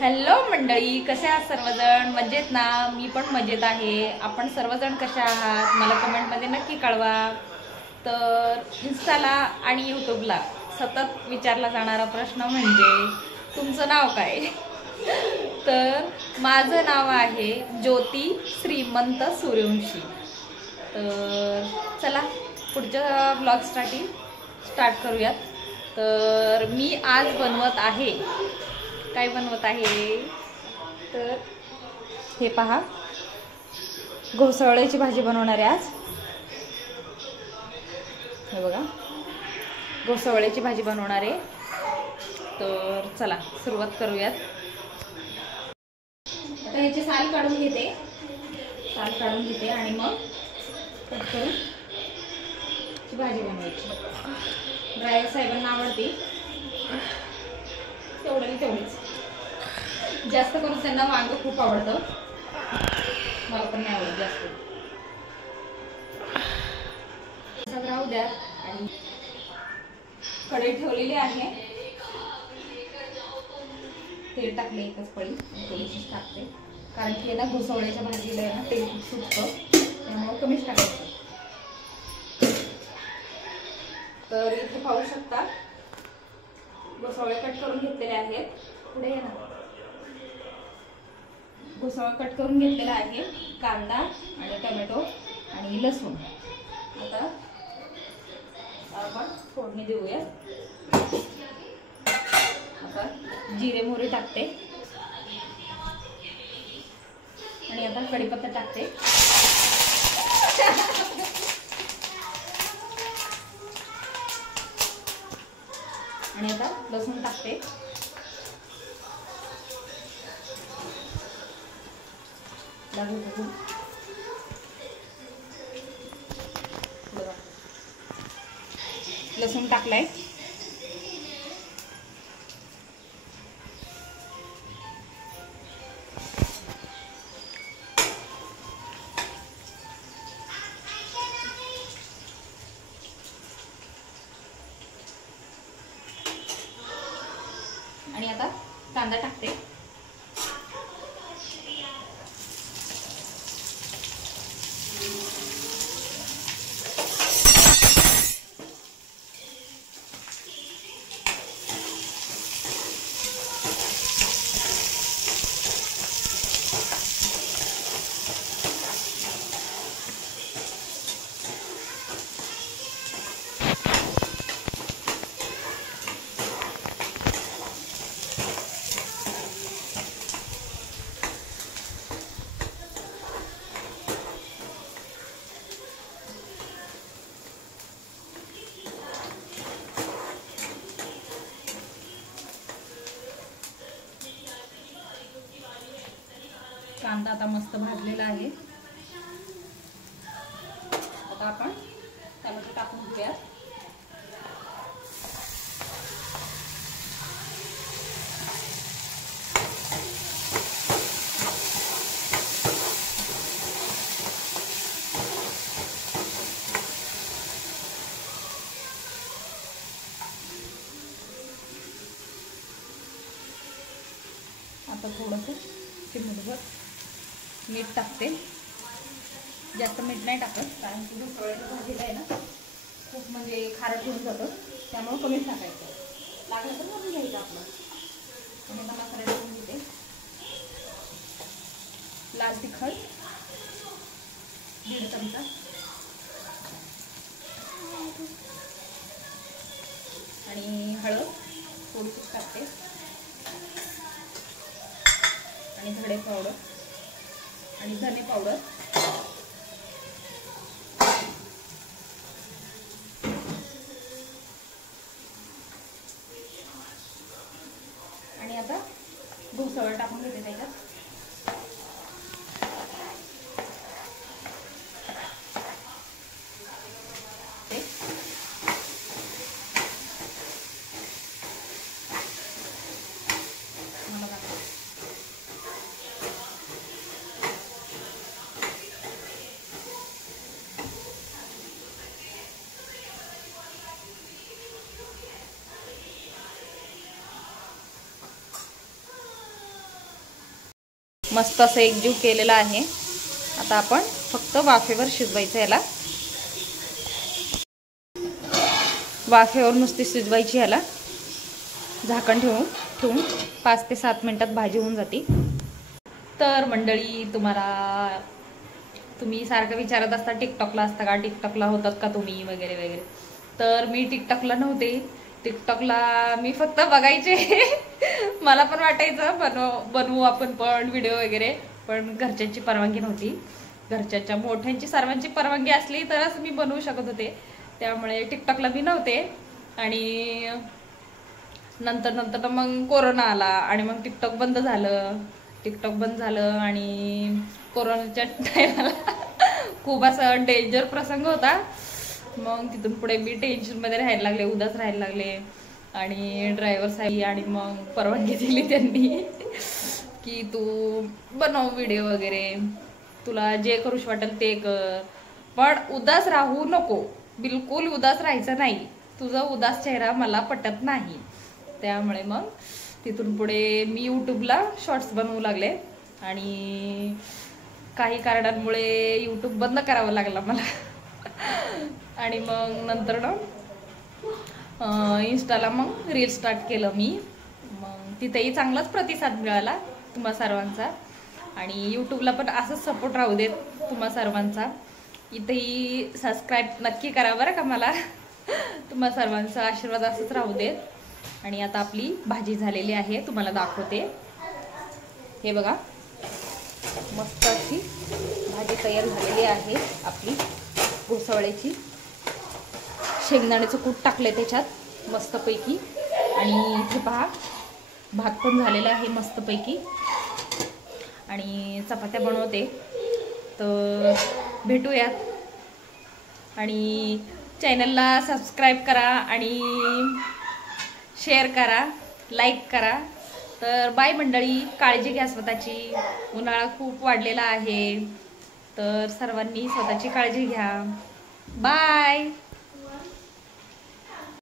Hello मंडळी, कसे आहात सर्वजण? मजेत ना? मी पण मजेत आहे. आपण सर्वजण कसे आहात मला कमेंटमध्ये नक्की कळवा. तर इन्स्टाला आणि यूट्यूबला सतत विचारला जाणारा प्रश्न म्हणजे तुमचं नाव काय? तर माझं नाव आहे ज्योती श्रीमंत सूर्यवंशी. तर चला पुढच्या ब्लॉग स्टार्ट करूयात. तर मी आज बनवत आहे, काय बनवत आहे तर हे पहा, घोसावळ्याची भाजी बनवणार आहे आज. हे बघा, घोसावळ्याची भाजी बनवणार आहे. तर चला सुरुवात करूयात. आता याची साल काढून घेते आणि मग कट करून भाजी बनवायची. ड्राय साहेबांना आवडते तेवढीच. जास्त करून त्यांना वांग खूप आवडतं, मला पण नाही आवडत जास्त. राहू द्या. आणि कढई ठेवलेली आहे, तेल टाकले एकच पळी, थोडीशीच टाकते कारण की ना घोसावळ्याच्या भाजीला आहे ना तेल खूप सुटतं, त्यामुळे कमीच टाकायचं. तर इथे पाहू शकता घोसावळे कट करून घेतलेले आहेत. पुढे ये ना. घोसावळा कट करून घेतलेला आहे, कांदा आणि टोमॅटो आणि लसूण. आता आपण फोडणी देऊया. आता जिरे मोहरी टाकते आणि आता कढीपत्ता टाकते. आणि आता लसूण टाकते. लसूण टाकलाय. आणि आता कांदा टाकते. कांदा आता मस्त भाजलेला आहे. आता आपण टोमॅटो टाकून घेऊयात. आता थोडंसं चिमूटभर मीठ टाकते. जास्त मीठ नाही टाकत कारण की घोसावळ्याच्या भाजीला आहे ना खूप म्हणजे खारट होऊन जातं, त्यामुळे कमीच टाकायचं. लागलं तर मग घ्यायचं आपलं. आणि आता मसाला टाकून घेते. लाल तिखट 1.5 चमचा आणि हळद थोडीशीच टाकते आणि धणे पावडर आणि धने पावडर. आणि आता घोसावळा टाकून घेते त्याच्यात. मस्त असं एकजीव केलेला आहे. आता आपण फक्त वाफेवर शिजवायचं याला. वाफेवर नुसती शिजवायची याला. झाकण ठेवून 5 ते 7 मिनिटात भाजी होऊन जाते. तर मंडळी, तुम्ही सारखं विचारत असता टिकटॉकला असता का, टिकटॉकला होतात का तुम्ही वगैरे वगैरे. तर मी टिकटॉकला नव्हते. टिकटॉकला मी फक्त बघायचे. मला पण वाटायचं बनवू आपण पण व्हिडिओ वगैरे, पण घरच्यांची परवानगी नव्हती. घरच्यांच्या मोठ्यांची सर्वांची परवानगी असली तरच मी बनवू शकत होते. त्यामुळे टिकटॉकला मी नव्हते. आणि नंतर मग कोरोना आला आणि मग टिकटॉक बंद झालं. आणि कोरोनाच्या टायमाला खूप असा डेंजर प्रसंग होता. मग तिथून पुढे मी टेन्शनमध्ये राहायला लागले, उदास राहायला लागले. आणि ड्रायव्हर साहेब आणि मग परवानगी दिली त्यांनी की तू बनव व्हिडिओ वगैरे, तुला जे करूश वाटेल ते कर, पण उदास राहू नको, बिलकुल उदास राहायचं नाही. तुझा उदास चेहरा मला पटत नाही. त्यामुळे मग तिथून पुढे मी यूट्यूबला शॉर्ट्स बनवू लागले. आणि काही कारणांमुळे यूट्यूब बंद करावं लागला मला. आणि मग नंतर इन्स्टाला मग रील स्टार्ट केलं मी. मग तिथेही चांगलाच प्रतिसाद मिळाला तुम्हा सर्वांचा. आणि यूट्यूबला पण असंच सपोर्ट राहू देत तुम्हा सर्वांचा. इथेही सबस्क्राईब नक्की करा बरं का मला. तुम्हा सर्वांचा आशीर्वाद असंच राहू देत. आणि आता आपली भाजी झालेली आहे, तुम्हाला दाखवते. हे बघा, मस्त अशी भाजी तयार झालेली आहे आपली घोसावळ्याची. शेंगदाण्याचं कूट टाकले त्याच्यात मस्तपैकी. आणि इथे पहा, भात पण झालेला आहे मस्तपैकी. आणि चपात्या बनवते. तर भेटूयात. आणि चॅनलला सबस्क्राईब करा आणि शेअर करा, लाईक करा. तर बाय मंडळी, काळजी घ्या स्वतःची. उन्हाळा खूप वाढलेला आहे, तर सर्वांनी स्वतःची काळजी घ्या. बाय.